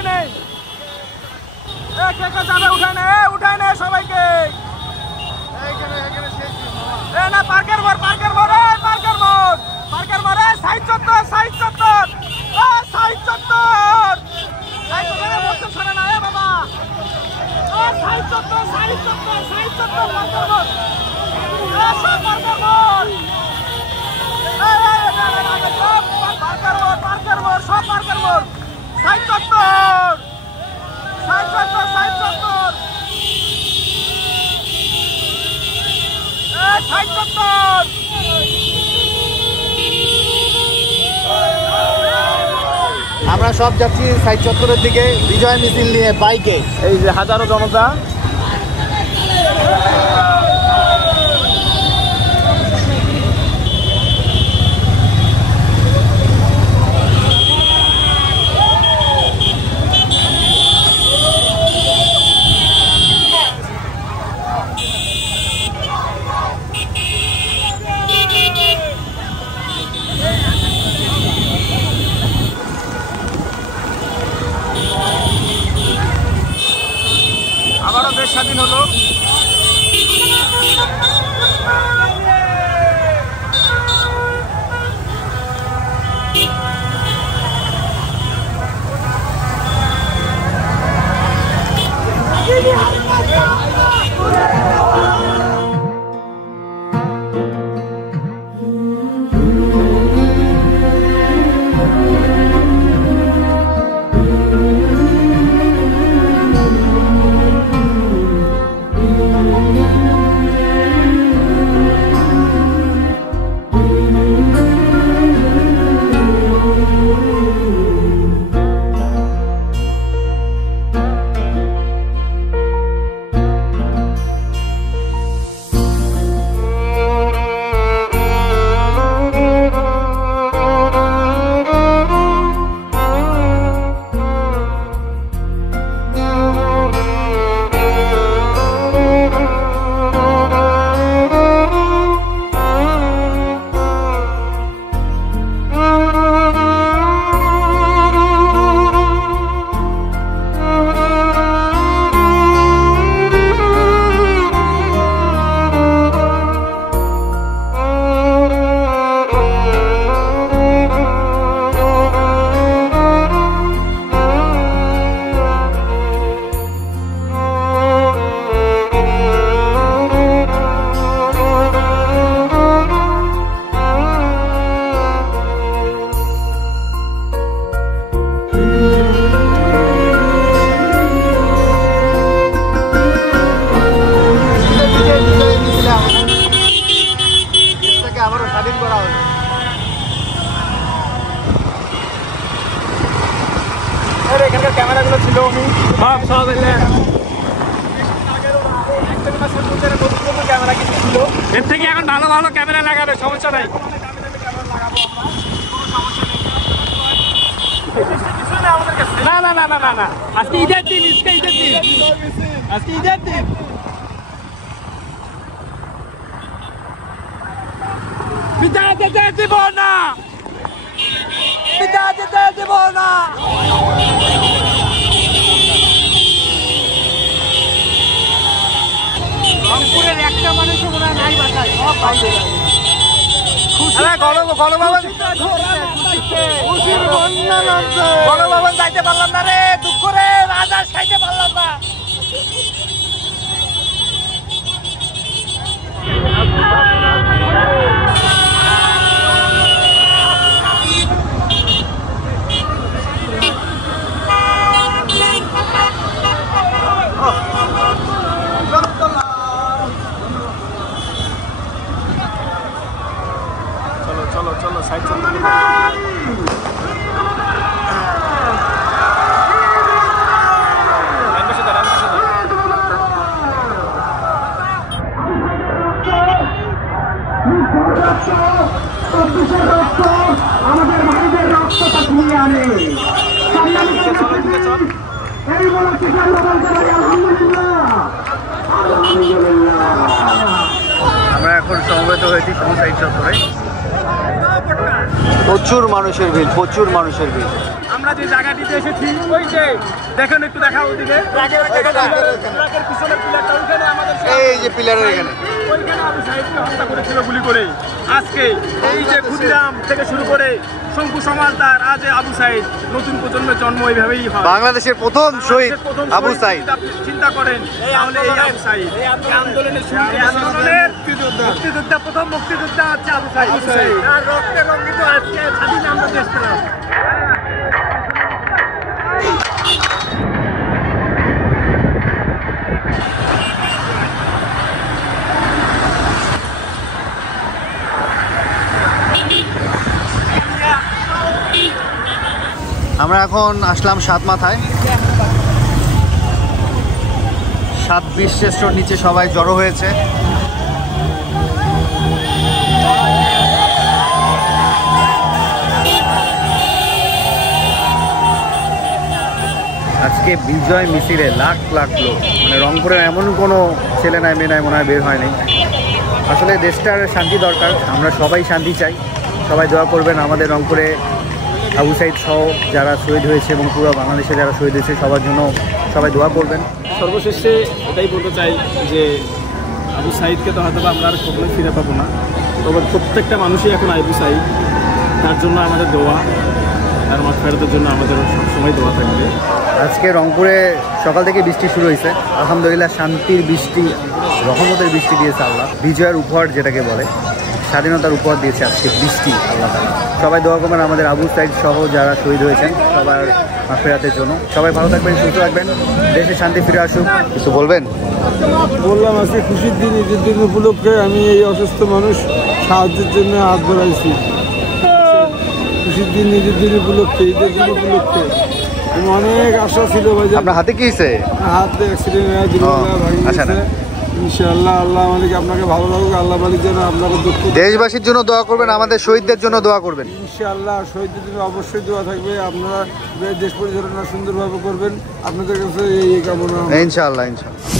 উঠাই নেই, কে কে যাবে উঠাই নে, উঠাই নে সবাইকে। না পার্কের মোড়, পার্কের মোড়, পার্কের মোড়, পার্কের মোড়ে সাইড চত্বর, সাইড চত্বর, সাইড চত্বর, সাইড চত্বরে বলতে শোনে না বাবা, সাইড চত্বর, সাইড চত্বর, সাইড চত্বর, পার্কের মোড়, সব পার্কের মোড়, পার্কের মোড়, পার্কের মোড়, সব পার্কের মোড়, সাইড চত্বর, সাইড চত্বর, সাইড চত্বর, সাইড চত্বর। আমরা সব যাচ্ছি সাইড চত্বরের দিকে বিজয় মিছিল নিয়ে বাইকে। এই যে হাজারো জনতা, আবারও দেশ স্বাধীন হলো। আবারও স্বাধীন করা হলো। এখানকার ক্যামেরাগুলো ছিল ক্যামেরা কিন্তু ছিল, এর থেকে এখন ভালো ভালো ক্যামেরা লাগাবে, সমস্যা নাই। না না না না না না, আজকে ঈদের দিন, ঈদের দিন, আজকে ঈদের দিন। বিদায় দিতে দিব না, বিদায় দিতে দিব না। রংপুরের একটা মানুষও মনে হয় নাই বাসায়, সব বাইরে। গণভবন যাইতে পারলাম না রে, দুঃখ রে, রাজা খাইতে পারলাম না। চলো চলো চলো সাইড চলো। আমাদের ভাইদের রক্তটা ফিরিয়ে আনে। এই বলে কিষান বলতে পারি আলহামদুলিল্লাহ, আলহামদুলিল্লাহ। আমরা এখন সমবেত হয়েছি সবুজ সাইড চত্বরে। প্রচুর মানুষের ভিড়, প্রচুর মানুষের ভিড়। আমরা যে জায়গাটিতে যে এসেছি ওই যে দেখেন একটু দেখাও ওইদিকে ট্রাকের পিছনের পিলারটা ওইখানে আমাদের এই যে পিলারের এখানে ওইখানে আবু সাইদকে হত্যা করেছিল গুলি করে। আজকে এই যে ক্ষুদিরাম থেকে শুরু করে শঙ্কু সমাজদার, আজ আবু সাইদ, নতুন প্রজন্মের জন্ম এইভাবেই হয়। বাংলাদেশের প্রথম শহীদ আবু সাইদ। চিন্তা করেন তাহলে এই আবু সাইদ আন্দোলনের মুক্তিযোদ্ধা, প্রথম মুক্তিযোদ্ধা হচ্ছে আবু সাইদ। আর রক্তে রঙ্গিত আজকে স্বাধীন আমরা দেশ পেলাম। আমরা এখন আসলাম সাত মাথায়। 7 বীরশ্রেষ্ঠর নিচে সবাই জড়ো হয়েছে। আজকে বিজয় মিছিলে লাখ লাখ লোক, মানে রংপুরের এমন কোনো ছেলে নাই মেয়ে নাই মনে হয় বের হয়নি। আসলে দেশটার শান্তি দরকার, আমরা সবাই শান্তি চাই। সবাই দোয়া করবেন আমাদের রংপুরে আবু সাইদ সহ যারা শহীদ হয়েছে এবং পুরো বাংলাদেশে যারা শহীদ হয়েছে সবার জন্য সবাই দোয়া করবেন। সর্বশেষে এটাই বলতে চাই যে আবু সাইদকে তো হয়তো আমরা আর কখনো ফিরে পাবো না, তবে প্রত্যেকটা মানুষই এখন আবু সাইদ, তার জন্য আমাদের দোয়া, তার মাগফিরাতের জন্য আমাদের সবসময় দোয়া থাকবে। আজকে রংপুরে সকাল থেকে বৃষ্টি শুরু হয়েছে, আলহামদুলিল্লাহ শান্তির বৃষ্টি, রহমতের বৃষ্টি দিয়েছে আল্লাহ। বিজয়ের উপহার যেটাকে বলে, স্বাধীনতার উপহার দিয়েছে আজকে বৃষ্টি আল্লাহ তাআলা। সবাই দোয়া করবেন আমাদের আবু সাইদ সহ যারা শহীদ হয়েছেন সবার মাগফিরাতের জন্য। সবাই ভালো থাকবেন, সুস্থ থাকবেন, দেশে শান্তি ফিরে আসুক। কিছু বলবেন? বললাম আজকে খুশির দিন, ঈদের দিন উপলক্ষে আমি এই অসুস্থ মানুষ সাহায্যের জন্য হাত বাড়াইছি। খুশির দিন, ঈদের দিন উপলক্ষে, ঈদের দিন উপলক্ষে আমি অনেক আশা ছিল ভাই। আপনার হাতে কি হয়েছে? হাত অ্যাক্সিডেন্ট হয়ে ভাঙি গেছে। ইনশাআল্লাহ আল্লাহ মালিক আপনাকে ভালো লাগুক, আল্লাহ মালিক যেন আপনাকে দুঃখ। দেশবাসীর জন্য দোয়া করবেন, আমাদের শহীদদের জন্য দোয়া করবেন। ইনশাআল্লাহ শহীদদের জন্য অবশ্যই দোয়া থাকবে। আপনারা দেশ পরিচালনা সুন্দরভাবে করবেন, আপনাদের কাছে এই কামনা। ইনশাআল্লাহ ইনশাআল্লাহ।